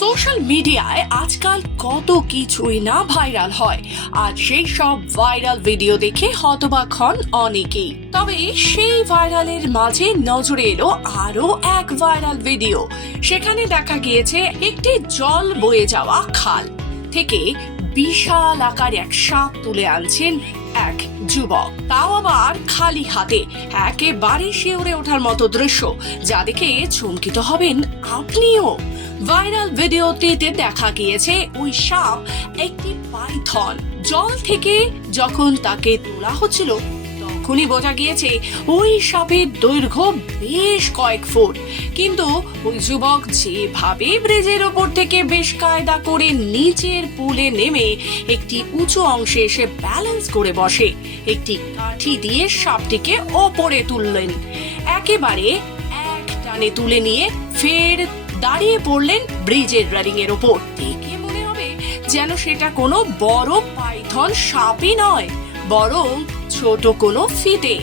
Social মিডিয়ায় আজকাল কত কিছুই না ভাইরাল হয়, আর সেই সব ভাইরাল ভিডিও দেখে হতবাক হন অনেকেই। তবে সেই ভাইরালের মাঝে নজরে এলো আরো এক ভাইরাল ভিডিও। সেখানে দেখা গিয়েছে একটি জল বয়ে যাওয়া খাল থেকে বিশাল আকার এক সাপ তুলে আনছেন এক যুবক, তাও আবার খালি হাতে। একেবারে শিউরে ওঠার মতো দৃশ্য, যা দেখে চমকিত হবেন আপনিও। ভাইরাল ভিডিওটিতে দেখা গিয়েছে ওই সাপ একটি পাইথন। জল থেকে যখন তাকে তোলা হচ্ছিল তখনই বোঝা গিয়েছে ওই সাপের দৈর্ঘ্য বেশ কয়েক ফুট। কিন্তু ওই যুবক যেভাবে ব্রিজের ওপর থেকে বেশ কায়দা করে নিচের পুলে নেমে একটি উঁচু অংশে এসে ব্যালেন্স করে বসে, একটি কাঠি দিয়ে সাপটিকে ওপরে তুললেন। একেবারে এক টানে তুলে নিয়ে ফের দাঁড়িয়ে পড়লেন ব্রিজের রেলিং এর ওপর। দেখে মনে হবে যেন সেটা কোনো বড় পাইথন সাপই নয়, বরং ছোট কোনো ফিতে।